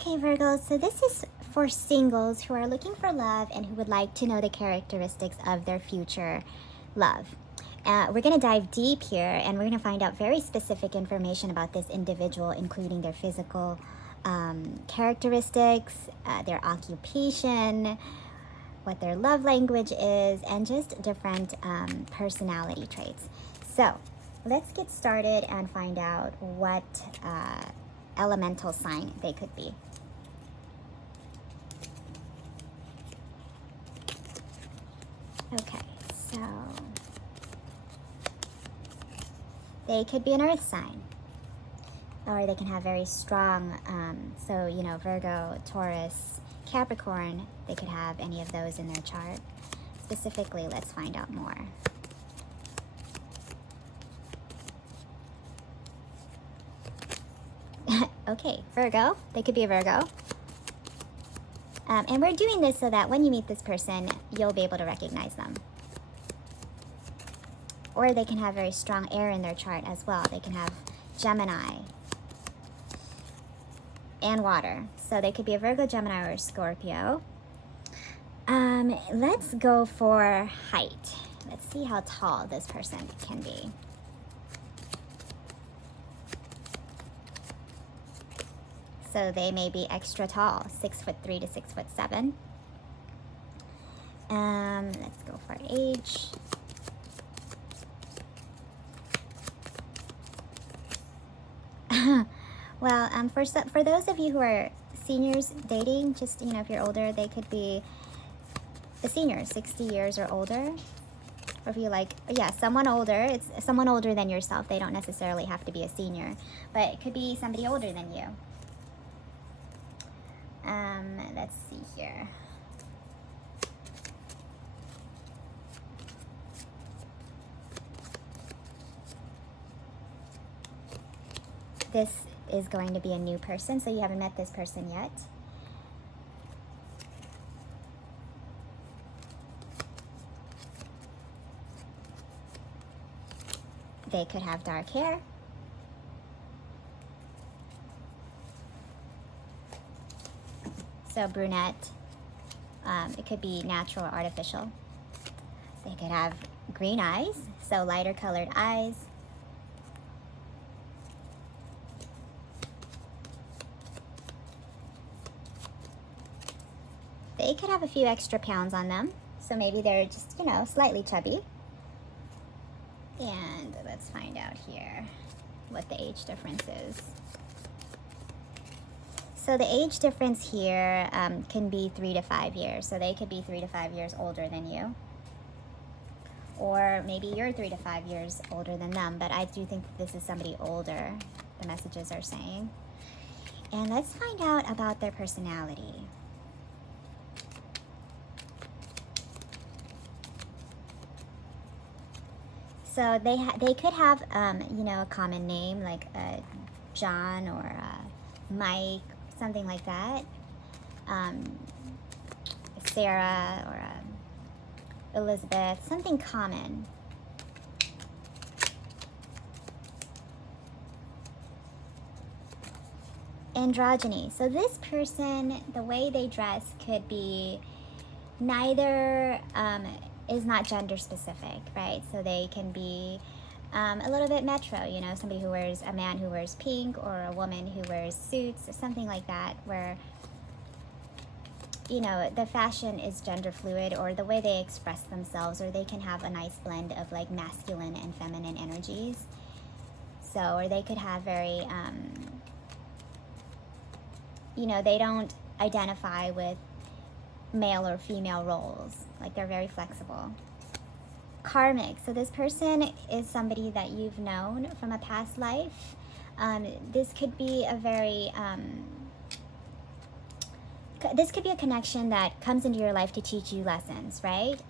Okay, Virgo, so this is for singles who are looking for love and who would like to know the characteristics of their future love. We're going to dive deep here and we're going to find out very specific information about this individual, including their physical characteristics, their occupation, what their love language is, and just different personality traits. So let's get started and find out what elemental sign they could be. Okay, so they could be an earth sign, or they can have very strong, so you know, Virgo, Taurus, Capricorn, they could have any of those in their chart. Specifically, let's find out more. Okay, Virgo, they could be a Virgo. And we're doing this so that when you meet this person, you'll be able to recognize them. Or they can have very strong air in their chart as well. They can have Gemini and water. So they could be a Virgo, Gemini, or a Scorpio. Let's go for height. Let's see how tall this person can be. So they may be extra tall, 6'3" to 6'7". Let's go for age. Well, for those of you who are seniors dating, just, you know, if you're older, they could be a senior, 60 years or older. Or if you like, yeah, someone older, it's someone older than yourself. They don't necessarily have to be a senior, but it could be somebody older than you. Let's see here. This is going to be a new person, so you haven't met this person yet. They could have dark hair. So brunette, it could be natural or artificial. They could have green eyes, so lighter colored eyes. They could have a few extra pounds on them, so maybe they're just, you know, slightly chubby. And let's find out here what the age difference is. So the age difference here can be 3 to 5 years. So they could be 3 to 5 years older than you. Or maybe you're 3 to 5 years older than them. But I do think that this is somebody older, the messages are saying. And let's find out about their personality. So they could have, you know, a common name like John or Mike, something like that. Sarah or Elizabeth, something common. Androgyny. So this person, the way they dress could be neither, is not gender specific, right? So they can be a little bit metro, you know, somebody who wears, a man who wears pink, or a woman who wears suits, or something like that, where, you know, the fashion is gender fluid, or the way they express themselves, or they can have a nice blend of like masculine and feminine energies. So, or they could have very, you know, they don't identify with male or female roles, like they're very flexible. Karmic. So this person is somebody that you've known from a past life. This could be a very, this could be a connection that comes into your life to teach you lessons, right?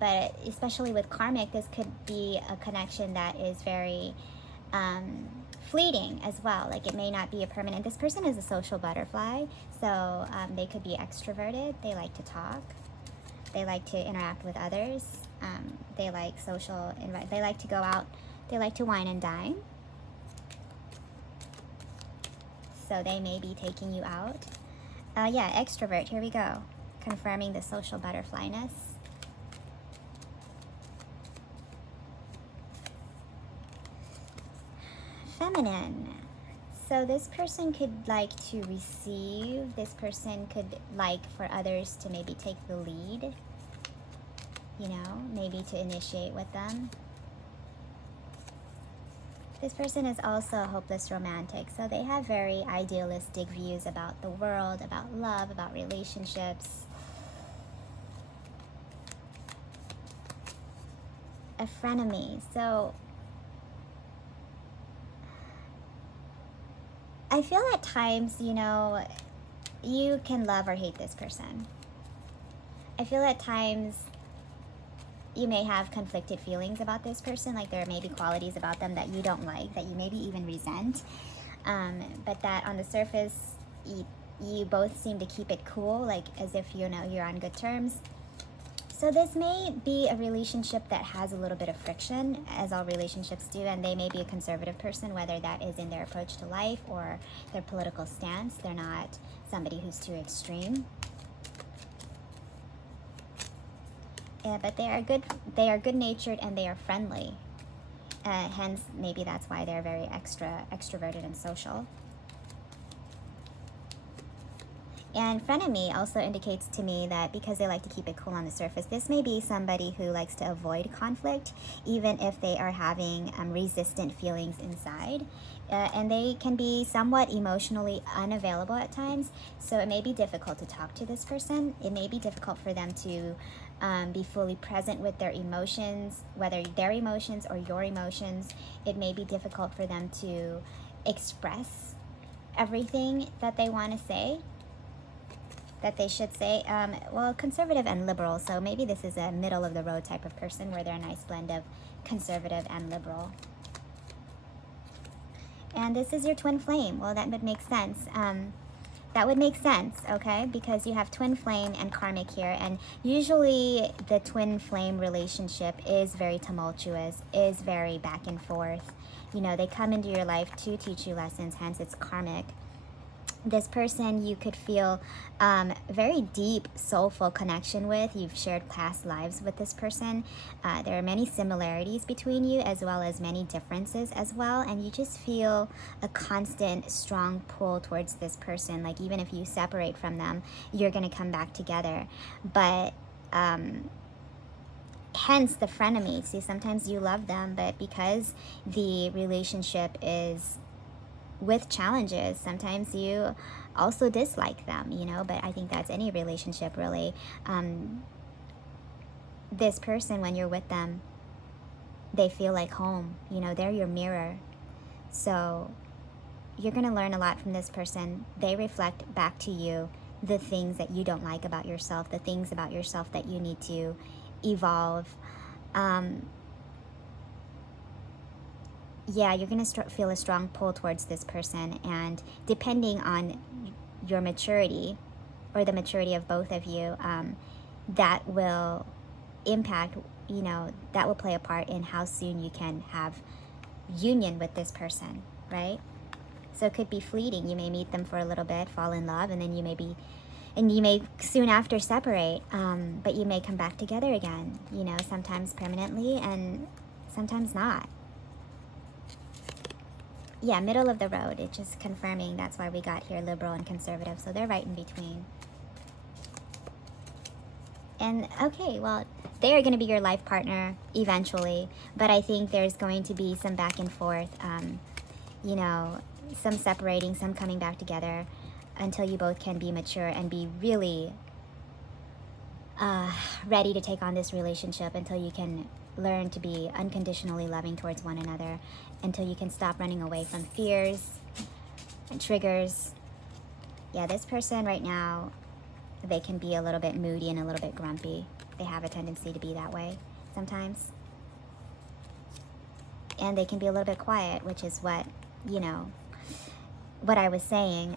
But especially with karmic, this could be a connection that is very fleeting as well. Like it may not be a permanent. This person is a social butterfly, so they could be extroverted. They like to talk. They like to interact with others. They like social, they like to go out. They like to wine and dine. so they may be taking you out. Yeah, extrovert, here we go. Confirming the social butterflyness. Feminine. So this person could like to receive. This person could like for others to maybe take the lead. You know, maybe to initiate with them. This person is also a hopeless romantic. So they have very idealistic views about the world, about love, about relationships. A frenemy. So I feel at times, you know, you can love or hate this person. I feel at times you may have conflicted feelings about this person, like there may be qualities about them that you don't like, that you maybe even resent, but that on the surface you both seem to keep it cool, like as if, you know, you're on good terms. So this may be a relationship that has a little bit of friction, as all relationships do, and they may be a conservative person, whether that is in their approach to life or their political stance. They're not somebody who's too extreme. Yeah, but they are good-natured and they are friendly. Hence, maybe that's why they're very extroverted and social. And frenemy also indicates to me that because they like to keep it cool on the surface, this may be somebody who likes to avoid conflict, even if they are having resistant feelings inside. And they can be somewhat emotionally unavailable at times, so it may be difficult to talk to this person. It may be difficult for them to be fully present with their emotions, whether their emotions or your emotions. It may be difficult for them to express everything that they want to say, that they should say. Well, conservative and liberal, so maybe this is a middle of the road type of person where they're a nice blend of conservative and liberal. And this is your twin flame. Well, that would make sense. That would make sense, okay? Because you have twin flame and karmic here, and usually the twin flame relationship is very tumultuous, is very back and forth. You know, they come into your life to teach you lessons, hence it's karmic. This person you could feel very deep, soulful connection with. You've shared past lives with this person. There are many similarities between you as well as many differences as well. And you just feel a constant, strong pull towards this person. Like even if you separate from them, you're going to come back together. But hence the frenemy. See, sometimes you love them, but because the relationship is with challenges, sometimes you also dislike them, you know, but I think that's any relationship really. This person, when you're with them, they feel like home, you know, they're your mirror. So you're going to learn a lot from this person. They reflect back to you the things that you don't like about yourself, the things about yourself that you need to evolve. Yeah, you're going to feel a strong pull towards this person, and depending on your maturity or the maturity of both of you, that will impact, you know, that will play a part in how soon you can have union with this person, right? So it could be fleeting. You may meet them for a little bit, fall in love, and then you may soon after separate, but you may come back together again, you know, sometimes permanently and sometimes not. Yeah, middle of the road. It's just confirming that's why we got here liberal and conservative. So they're right in between. And okay, well, they are going to be your life partner eventually. But I think there's going to be some back and forth, you know, some separating, some coming back together until you both can be mature and be really ready to take on this relationship, until you can learn to be unconditionally loving towards one another, until you can stop running away from fears and triggers. Yeah, this person right now, they can be a little bit moody and a little bit grumpy. They have a tendency to be that way sometimes. And they can be a little bit quiet, which is what, you know, what I was saying.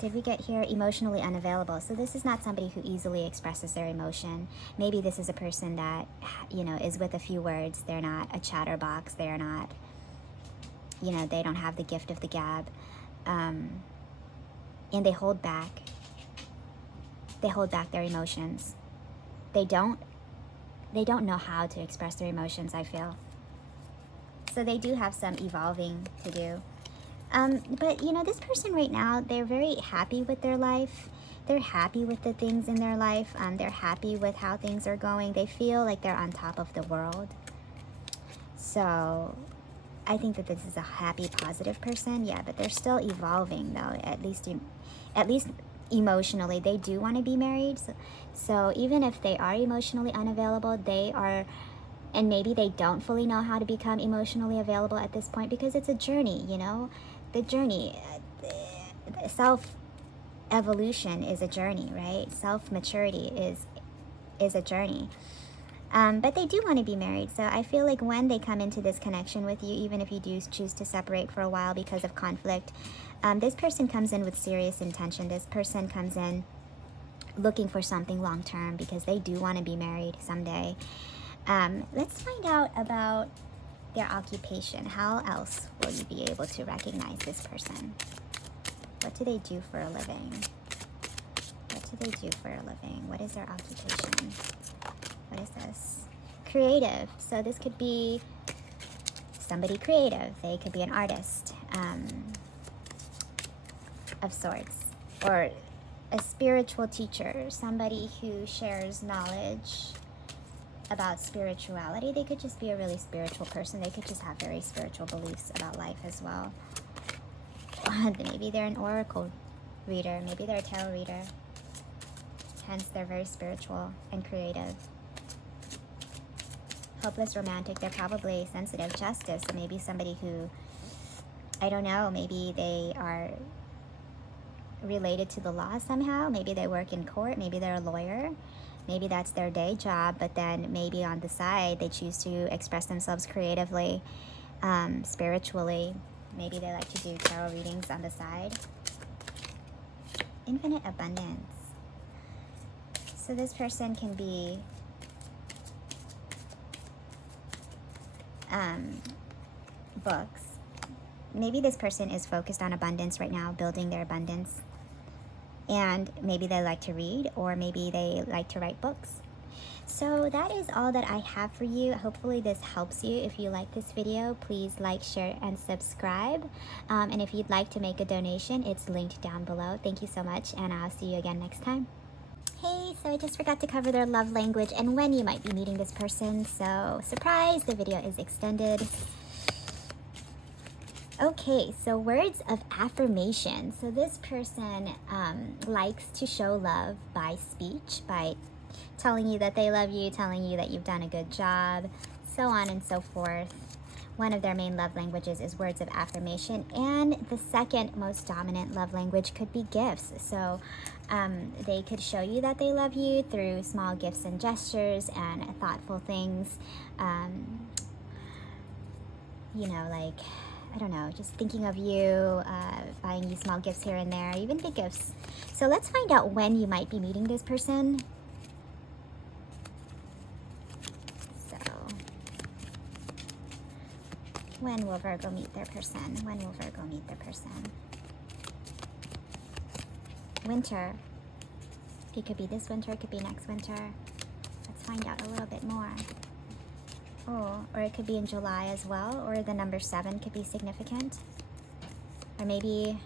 Did we get here? Emotionally unavailable. So this is not somebody who easily expresses their emotion. Maybe this is a person that, you know, is with a few words. They're not a chatterbox. They're not, you know, they don't have the gift of the gab. and they hold back. They hold back their emotions. They don't know how to express their emotions, I feel. So they do have some evolving to do. But you know, this person right now, they're very happy with their life. They're happy with the things in their life. They're happy with how things are going. They feel like they're on top of the world. So I think that this is a happy, positive person. Yeah, but they're still evolving though. At least emotionally, they do want to be married. So even if they are emotionally unavailable, they are, and maybe they don't fully know how to become emotionally available at this point, because it's a journey, you know? The journey, self-evolution is a journey, right? Self-maturity is a journey. But they do want to be married. So I feel like when they come into this connection with you, even if you do choose to separate for a while because of conflict, this person comes in with serious intention. This person comes in looking for something long-term because they do want to be married someday. Let's find out about their occupation. How else will you be able to recognize this person? What do they do for a living? What do they do for a living? What is their occupation? What is this? Creative. So this could be somebody creative. They could be an artist of sorts, or a spiritual teacher, somebody who shares knowledge about spirituality. They could just be a really spiritual person. They could just have very spiritual beliefs about life as well. Maybe they're an oracle reader. Maybe they're a tarot reader. Hence, they're very spiritual and creative. Hopeless romantic. They're probably sensitive. Justice. So maybe somebody who, I don't know, maybe they are related to the law somehow. Maybe they work in court. Maybe they're a lawyer. Maybe that's their day job, but then maybe on the side they choose to express themselves creatively, spiritually. Maybe they like to do tarot readings on the side. Infinite abundance. So this person can be books. Maybe this person is focused on abundance right now, building their abundance. And maybe they like to read, or maybe they like to write books. So that is all that I have for you. Hopefully this helps you. If you like this video, please like, share, and subscribe. And if you'd like to make a donation, it's linked down below. Thank you so much, and I'll see you again next time. Hey, so I just forgot to cover their love language and when you might be meeting this person. So surprise, the video is extended. Okay, so words of affirmation. So this person likes to show love by speech, by telling you that they love you, telling you that you've done a good job, so on and so forth. One of their main love languages is words of affirmation, and the second most dominant love language could be gifts. So they could show you that they love you through small gifts and gestures and thoughtful things. You know, like, I don't know, just thinking of you, buying you small gifts here and there, even big gifts. So let's find out when you might be meeting this person. So, when will Virgo meet their person? When will Virgo meet their person? Winter. It could be this winter, it could be next winter. Let's find out a little bit more. Oh, or it could be in July as well, or the number 7 could be significant. Or maybe